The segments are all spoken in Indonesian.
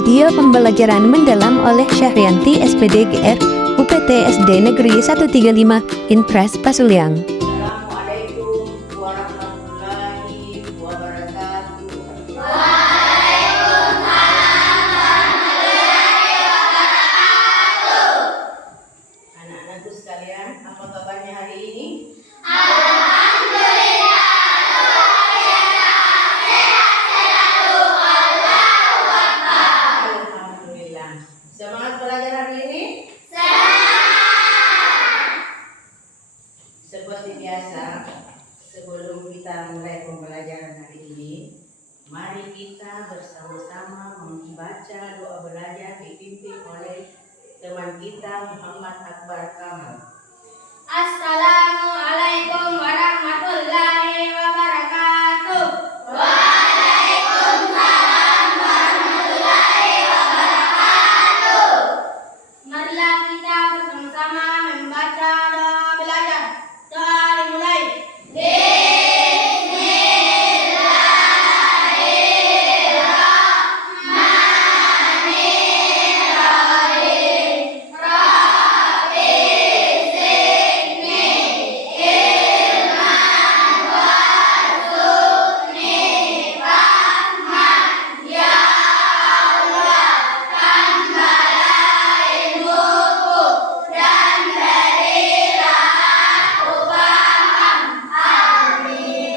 Video pembelajaran mendalam oleh Syahrianti SPD GR UPT SD Negeri 135 Inpres Pasuliang. Assalamualaikum warahmatullahi wabarakatuh. Anak-anakku sekalian, apa kabarnya hari ini? Alhamdulillah. Semangat belajar hari ini? Seperti biasa, sebelum kita mulai pembelajaran hari ini, mari kita bersama-sama membaca doa belajar dipimpin oleh teman kita Muhammad Akbar Kamal. Assalamualaikum warahmatullahi wabarakatuh. Marilah kita bersama-sama membaca doa belajar. Doa dimulai.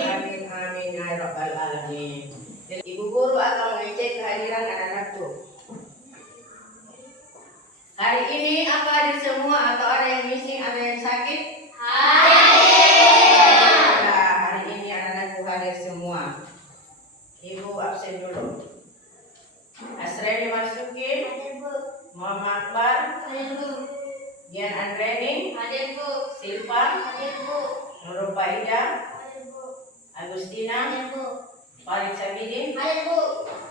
Amin amin ya rabbal alamin. Ibu guru akan mengecek kehadiran anak-anakku. Hari ini apa hadir semua atau ada yang missing, ada yang sakit? Nah, hari ini anak-anakku hadir semua. Ibu absen dulu. Asreni Marsuki, Muhammad Akbar, Dian Andreni, Silva, Nurul Faida, Agustina, Farid Sabidin.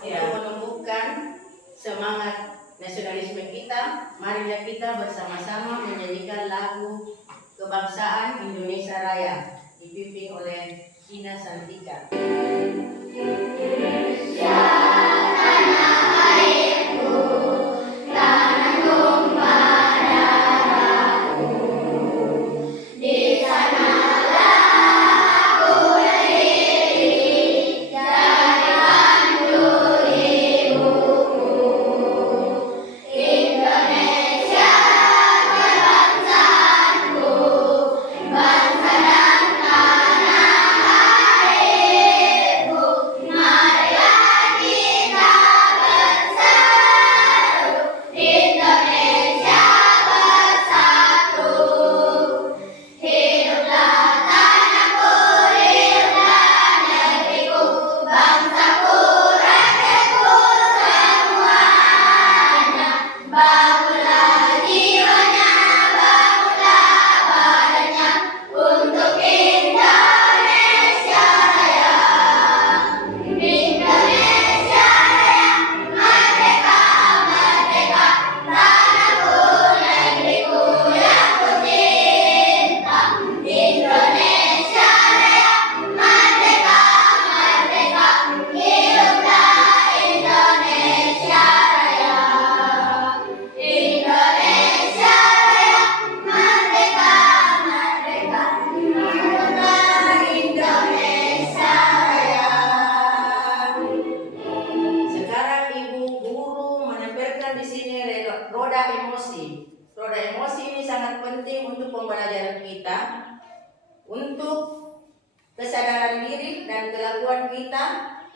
Kita menumbuhkan semangat nasionalisme kita. Marilah kita bersama-sama menyanyikan lagu kebangsaan Indonesia Raya dipimpin oleh Ina Santika. Sekarang ibu guru menempelkan di sini roda emosi. Roda emosi ini sangat penting untuk pembelajaran kita, untuk kesadaran diri dan kelakuan kita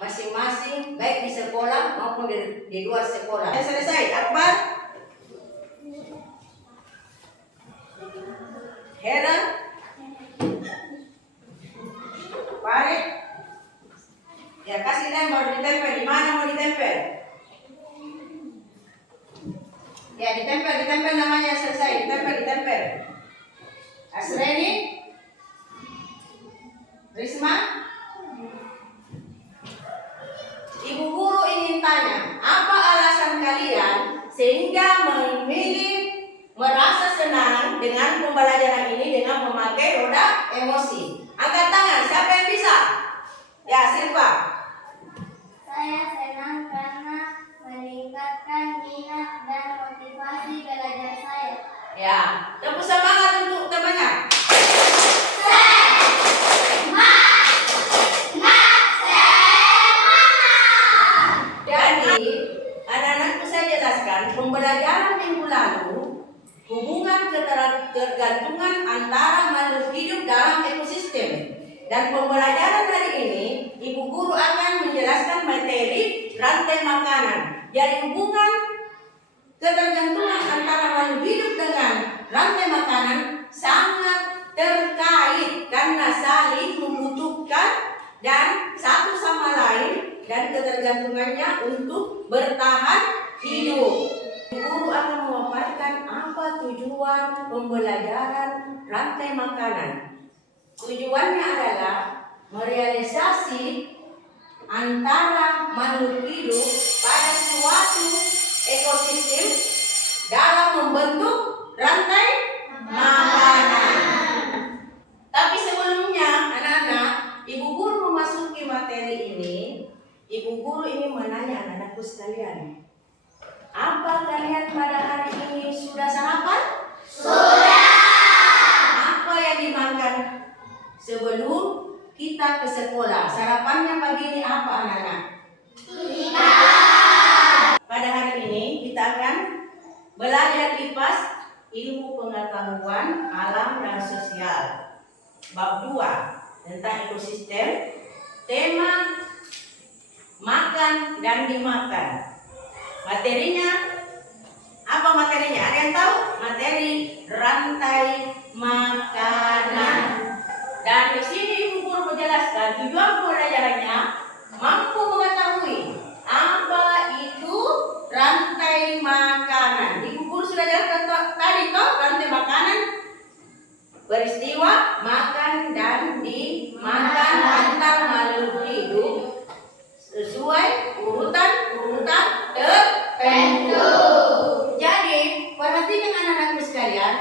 masing-masing, baik di sekolah maupun di luar sekolah. Selesai, Akbar. Hera, Farid. Ya, kasih lem baru ditempel. Di mana mau ditempel? Ya, ditempel namanya selesai. Ditempel. Asreni, Risma. Ibu guru ingin tanya, apa alasan kalian sehingga memilih merasa senang dengan pembelajaran ini dengan memakai roda emosi? Angkat tangan, siapa yang bisa? Ya, Silva. Saya senang karena meningkatkan Ya, tepuk semangat untuk temannya. Jadi, anak-anakku saya jelaskan pembelajaran minggu lalu hubungan ketergantungan antara makhluk hidup dalam ekosistem. Dan pembelajaran hari ini, Ibu Guru akan menjelaskan materi rantai makanan. Jadi hubungan ketergantungan antara makhluk hidup dengan rantai makanan sangat terkait karena saling membutuhkan dan satu sama lain dan ketergantungannya untuk bertahan hidup. Guru akan memaparkan apa tujuan pembelajaran rantai makanan. Tujuannya adalah merealisasi antara makhluk hidup pada suatu ekosistem dalam membentuk rantai makanan. Tapi sebelumnya anak-anak, Ibu Guru memasuki materi ini, Ibu Guru ingin menanya anak-anakku sekalian. Apa kalian pada hari ini sudah sarapan? Sudah. Apa yang dimakan sebelum kita ke sekolah? Sarapannya pagi ini apa anak-anak? Pada hari ini kita akan belajar IPAS, ilmu pengetahuan alam dan sosial. Bab 2 tentang ekosistem, tema makan dan dimakan. Materinya, apa materinya? Ada yang tahu? Materi rantai makanan. Dan di sini Ibu Guru menjelaskan tujuan pembelajarannya mampu mengetahui apa itu rantai makanan. Ibu Guru sudah jelaskan tadi toh rantai makanan, peristiwa makan dan dimakan antar makhluk hidup sesuai urutan tertentu. Jadi perhatikan anak-anakku sekalian,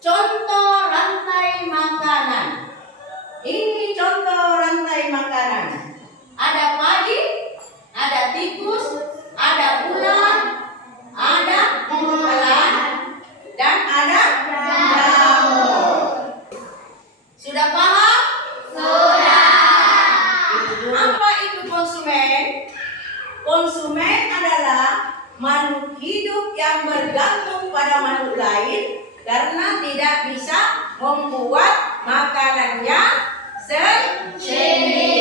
contoh rantai makanan. Ini contoh rantai makanan. Ada padi, ada tikus, ada ular, ada elang, dan ada jamur. Sudah paham? Sudah. Apa itu konsumen? Konsumen adalah makhluk hidup yang bergantung pada makhluk lain karena tidak bisa membuat makanannya sendiri.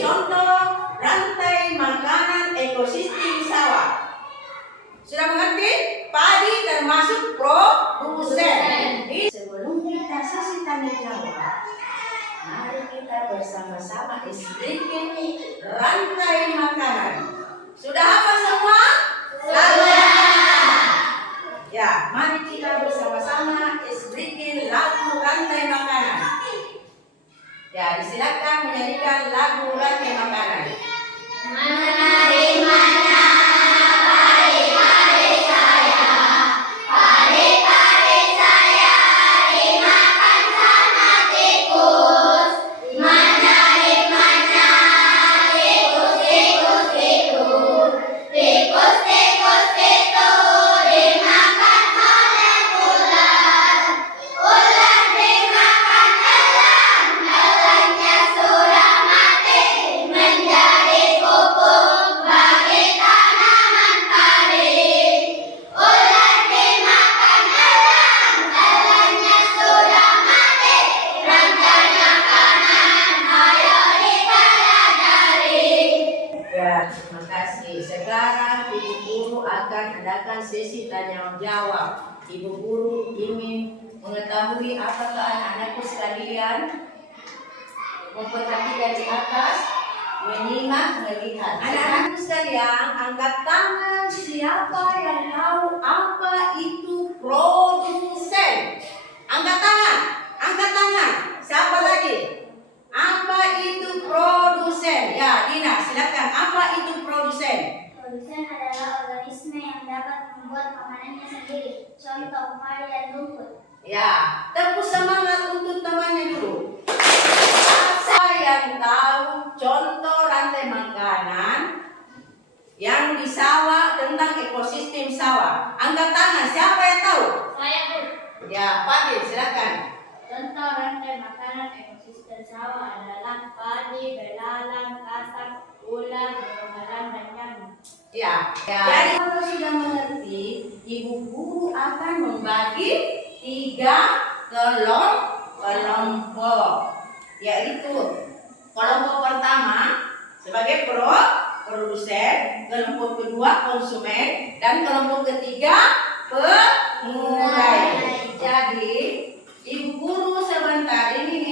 Contoh rantai makanan ekosistem sawah. Sudah mengerti? Padi termasuk produsen. Sebelum kita sesi tanya jawab, mari kita bersama-sama explain rantai makanan. Sudah apa semua? Sudah. Ya, mari kita bersama-sama explain lagu rantai makanan. Ya, disilakan menyanyikan lagu rantai makanan. Terima kasih. Sekarang Ibu Guru akan adakan sesi tanya jawab. Ibu Guru ingin mengetahui apakah anak-anakku sekalian memperhatikan di atas, menyimak, melihat. Anak-anakku sekalian, angkat tangan siapa yang tahu apa itu produsen. Angkat tangan, angkat tangan. Siapa lagi? Apa itu produsen? Ya, Dina, silakan. Apa itu produsen? Produsen adalah organisme yang dapat membuat makanannya sendiri. Contoh padi dan rumput. Ya, tepuk semangat untuk temannya dulu. Siapa yang tahu contoh rantai makanan yang di sawah tentang ekosistem sawah? Angkat tangan, siapa yang tahu? Saya, Bu. Ya, Pak, silakan. Contoh rantai makanan ekosistem sawah adalah padi, belalang, katak, ulat, berulang, dan nyamuk. Ya. Jadi kalau sudah mengerti, ibu guru akan membagi 3 kelompok, yaitu kelompok pertama sebagai produsen, kelompok kedua konsumen, dan kelompok ketiga pemulai. Jadi ibu guru sebentar ini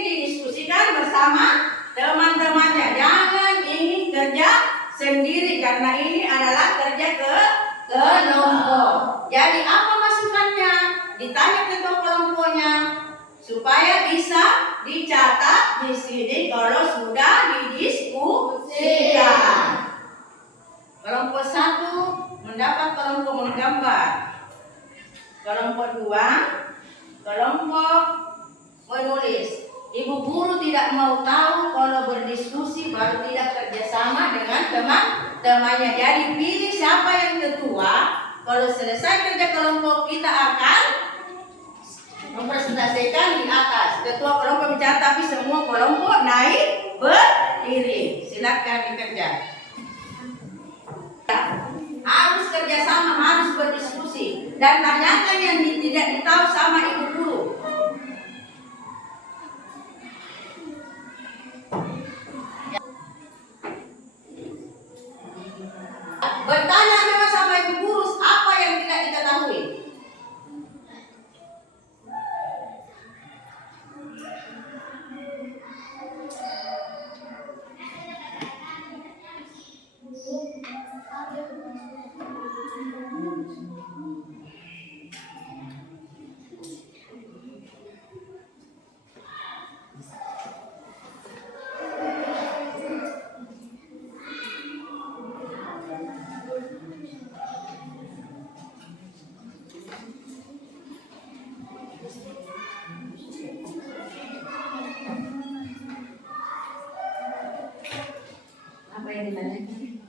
didiskusikan bersama teman-temannya. Jangan ingin kerja sendiri karena ini adalah kerja kelompok. Jadi apa masukannya? Ditanya ketua kelompoknya supaya bisa dicatat di sini kalau sudah didiskusikan. Kelompok 1 mendapat kelompok menggambar. Kelompok 2 kelompok menulis. Ibu guru tidak mau tahu kalau berdiskusi baru tidak kerjasama dengan teman-temannya. Jadi pilih siapa yang ketua. Kalau selesai kerja kelompok kita akan mempresentasikan di atas. Ketua kelompok bicara tapi semua kelompok naik berdiri. Silakan dikerja. Harus kerjasama, harus berdiskusi dan tanyakan yang tidak ditahu sama ibu guru. Bertanya memang sama ibu guru apa yang tidak diketahui. Apa yang ditanyakan?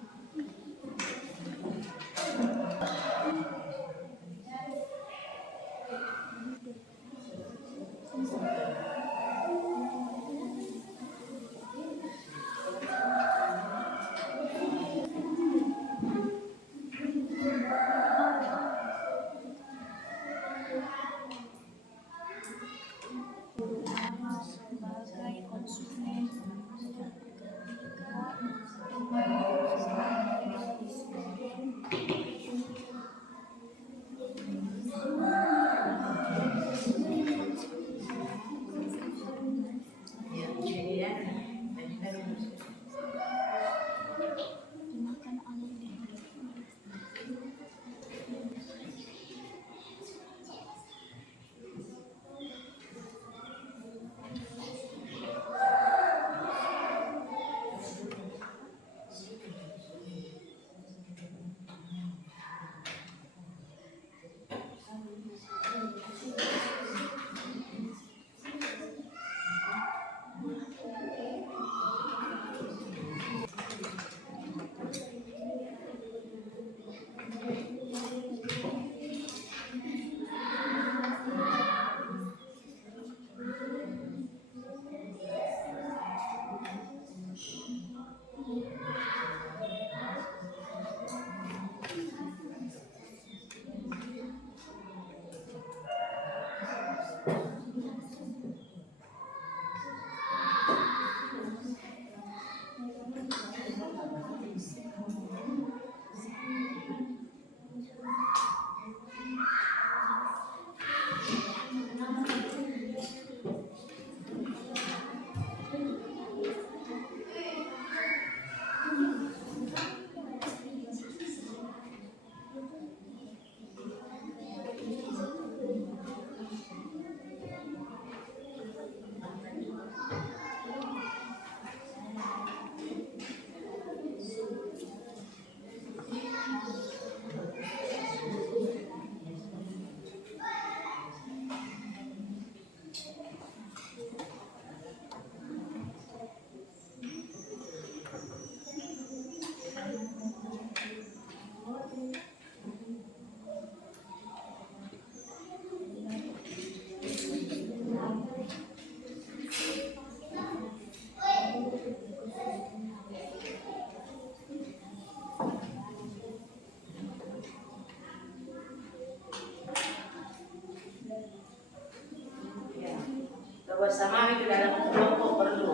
kebersamaan itu dalam kelompok perlu.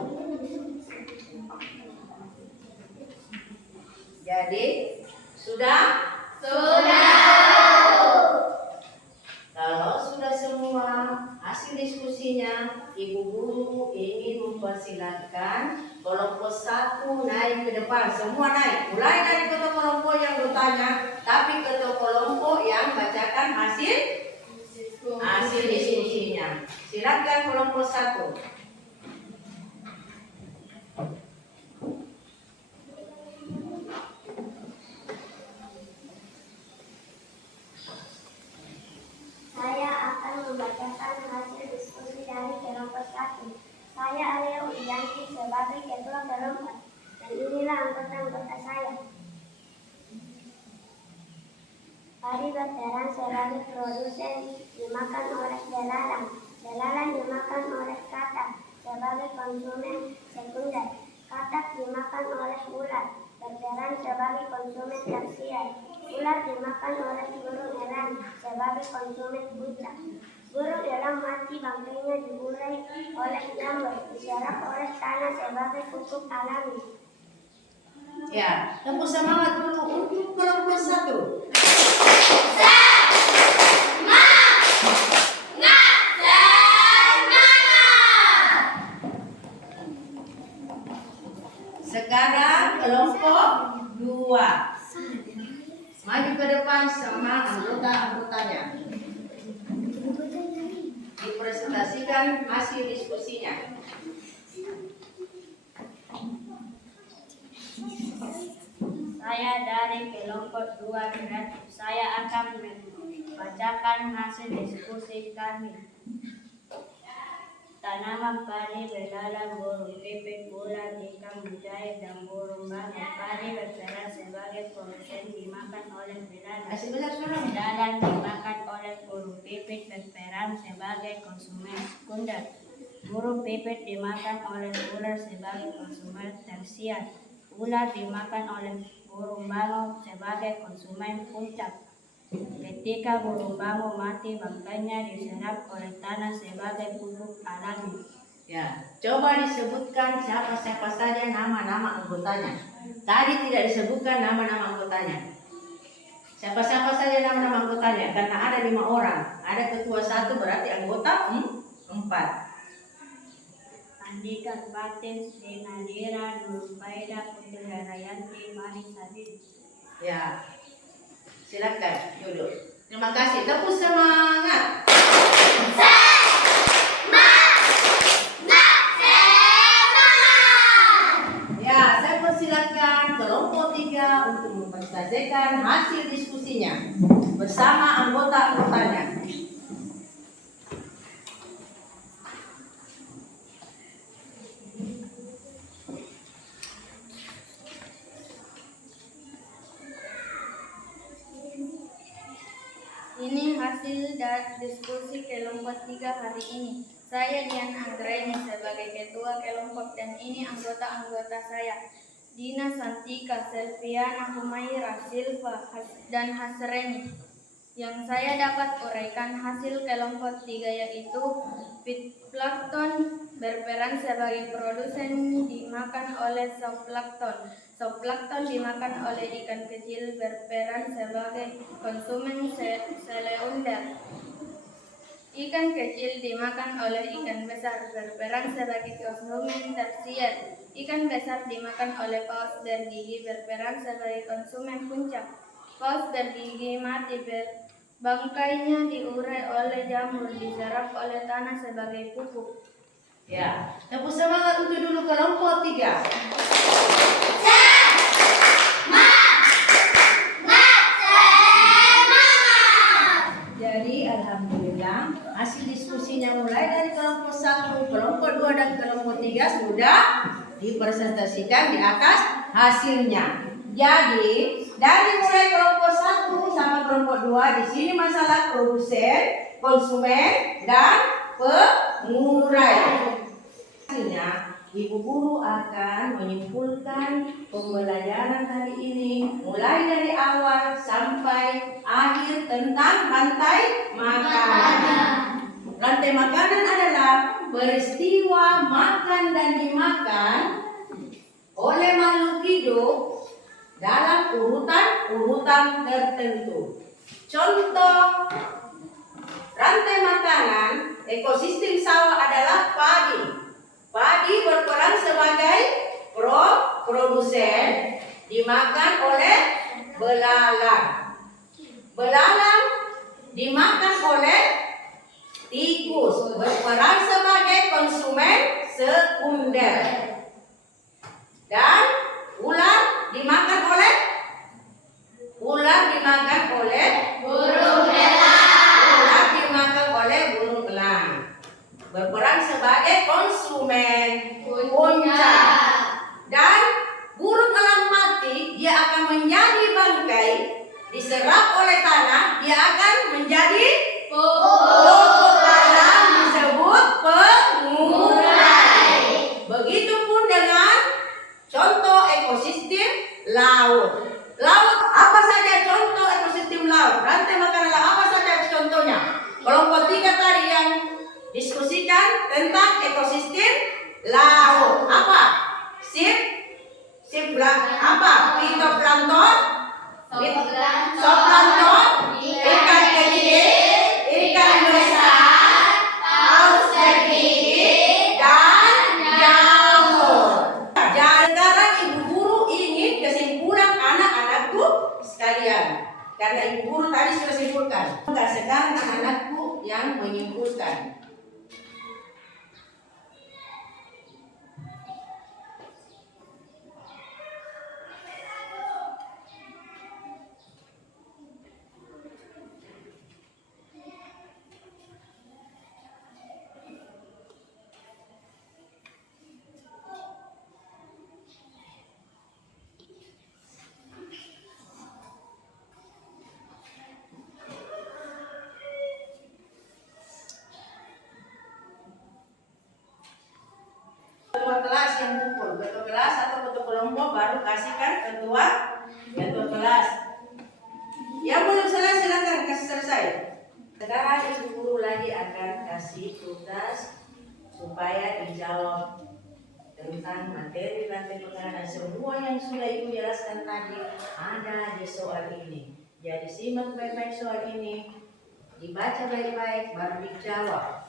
Jadi sudah? Kalau sudah semua hasil diskusinya, Ibu Guru ingin mempersilahkan kelompok 1 naik ke depan. Semua naik, mulai dari ketua kelompok yang bertanya, tapi ketua kelompok yang bacakan hasil diskusinya. Silakan kelompok 1. Saya akan membacakan hasil diskusi dari kelompok 1. Saya Alia Udianti sebagai ketua kelompok, dan inilah anggota-anggota saya. Padi veteran sebagai produsen dimakan oleh belalang. Belalang dimakan oleh katak sebagai konsumen sekunder. Katak dimakan oleh ular. Veteran sebagai konsumen tersier. Ular dimakan oleh burung elang sebagai konsumen puncak. Burung elang mati, bangkainya diurai oleh jamur, diserap oleh tanah sebagai pupuk alami. Ya, tepuk semangat dulu untuk kelompok 1. Sekarang kelompok 2. Maju ke depan sama anggota-anggotanya. Dipresentasikan hasil diskusinya. Saya dari kelompok 2 dan saya akan membacakan hasil diskusi kami. Tanaman padi, belalang, burung pipit, ular, ikan mujair, dan burung bangau. Padi berperan sebagai produsen dimakan oleh belalang. Belalang dimakan oleh burung pipit, berperan sebagai konsumen sekunder. Burung pipit dimakan oleh ular sebagai konsumen tersier. Ular dimakan oleh burung bangau sebagai konsumen puncak. Ketika burung bangau mati, bangkainya diserap oleh tanah sebagai pupuk alami. Ya, coba disebutkan siapa-siapa saja nama-nama anggotanya. Tadi tidak disebutkan nama-nama anggotanya. Siapa-siapa saja nama-nama anggotanya, karena ada 5 orang. Ada ketua 1 berarti anggota 4. Andika Batin, Denadira, Nurul Faida, Putri Harayanti, Mari Sadin. Ya, silakan duduk. Terima kasih. Tepuk semangat. Ya, saya persilakan kelompok 3 untuk mempresentasikan hasil diskusinya bersama anggota-anggotanya. Ini hasil diskusi kelompok 3 hari ini. Saya Dian Anggraini sebagai ketua kelompok dan ini anggota-anggota saya. Dina Santika, Selviana, Humaira, Silva, dan Hasreni. Yang saya dapat uraikan hasil kelompok 3 yaitu fitoplankton berperan sebagai produsen dimakan oleh zooplankton. Zooplankton dimakan oleh ikan kecil berperan sebagai konsumen seleunder. Ikan kecil dimakan oleh ikan besar berperan sebagai konsumen tersier. Ikan besar dimakan oleh paus bergigi berperan sebagai konsumen puncak. Paus bergigi mati bangkainya diurai oleh jamur, diserap oleh tanah sebagai pupuk. Ya, tepuk semangat untuk dulu kelompok 3. Jadi alhamdulillah hasil diskusinya mulai dari kelompok 1, kelompok 2 dan kelompok 3 sudah dipresentasikan di atas hasilnya. Jadi dari mulai kelompok 1 sama kelompok 2 di sini masalah produsen, konsumen dan pengurai. Hasilnya Ibu Guru akan menyimpulkan pembelajaran hari ini mulai dari awal sampai akhir tentang rantai makanan. Rantai makanan adalah peristiwa makan dan dimakan oleh makhluk hidup dalam urutan tertentu. Contoh rantai makanan ekosistem sawah adalah padi. Padi berperan sebagai produsen, dimakan oleh belalang. Belalang dimakan oleh tikus, berperan sebagai konsumen sekunder. Dan ular dimakan oleh burung elang. Ular dimakan oleh burung elang, berperan sebagai konsumen punca. Dan burung elang mati, dia akan menjadi bangkai, diserap oleh tanah, dia akan menjadi pokok tanam, disebut pengurai. Begitupun dengan contoh ekosistem laut. Laut, apa saja contoh ekosistem laut? Rantai makanan laut, apa saja contohnya? Kelompok 3 tadi yang diskusikan tentang ekosistem laut. Apa? Apa? Fitoplankton, zooplankton, ikan kecil, ikan besar, paus sedikit, dan jamur. Sekarang ibu guru ingin kesimpulan anak-anakku sekalian. Karena ibu guru tadi sudah simpulkan. Sekarang anak-anakku yang menyimpulkan. Ketua kelas yang kumpul, ketua kelas atau ketua kelompok baru kasihkan ketua kelas. Yang belum selesai silakan kasih selesai. Sekarang ibu guru lagi akan kasih tugas supaya dijawab tentang materi rantai makanan. Semua yang sudah ibu jelaskan tadi ada di soal ini. Jadi simak baik-baik soal ini, dibaca baik-baik, baru dijawab.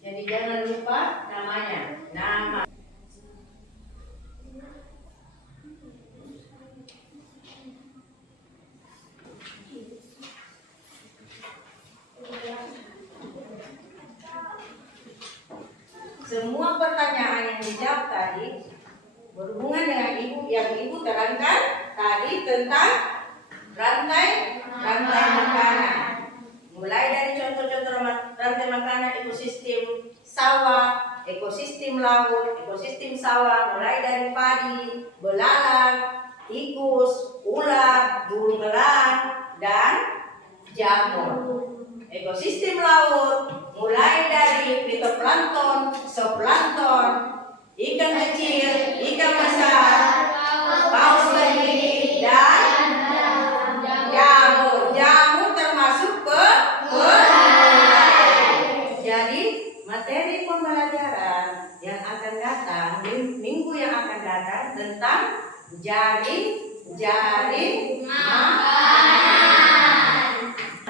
Jadi jangan lupa namanya. Nama. Semua pertanyaan yang dijawab tadi berhubungan dengan yang ibu terangkan tadi tentang rantai makanan. Mulai dari contoh-contoh rantai makanan ekosistem sawah, ekosistem laut, ekosistem sawah, mulai dari padi, belalang, tikus, ular, burung elang, dan jamur. Ekosistem laut mulai dari fitoplankton, zooplankton, ikan kecil, ikan besar, paus sedikit, menceritakan tentang jaring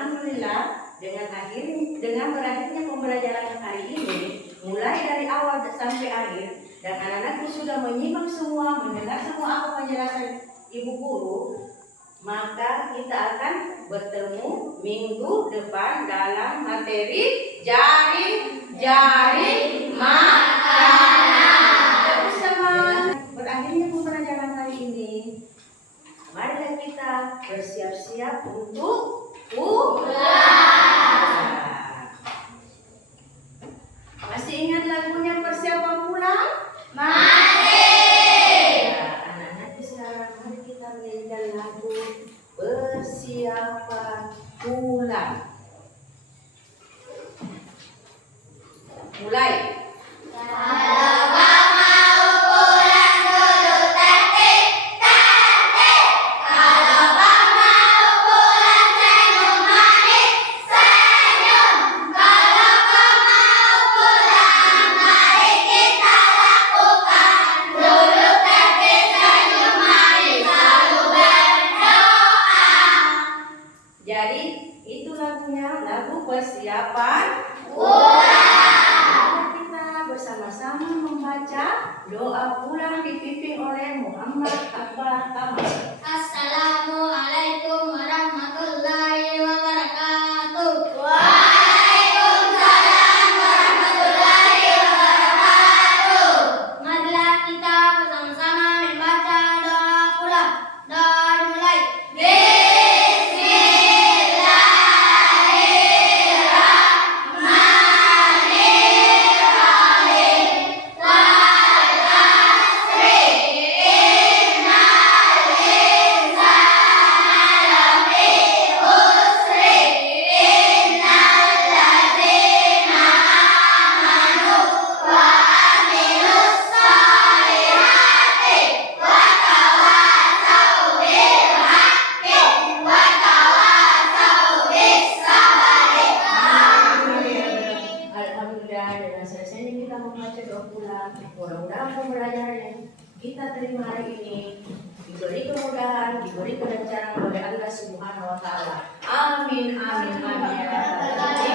Alhamdulillah, dengan berakhirnya pembelajaran hari ini, mulai dari awal sampai akhir, dan anak-anakku sudah menyimak semua, mendengar semua apa penjelasan ibu guru, maka kita akan bertemu minggu depan dalam materi jaring makanan. Bersama berakhirnya pembelajaran hari ini, marilah kita bersiap-siap untuk pulang. Masih ingat lagunya persiapan pulang? Masih. Anak-anak sekarang mari kita menyanyikan lagu persiapan pulang. Mulai. Jadi itu lagunya, lagu persiapan pulang. Kita bersama-sama membaca doa pulang dipimpin oleh Muhammad Akbar Kamal. Assalamualaikum warahmatullahi wabarakatuh. Marilah kita bersama-sama membaca doa pulang. Doa dimulai. Alhamdulillah, dengan selesainya kita membaca doa pulang, mudah-mudahan pembelajaran yang kita terima hari ini diberi kemudahan, diberi kelancaran oleh Allah Subhanahu wa Ta'ala. Amin, amin, amin. Ya Rabbal Alamin.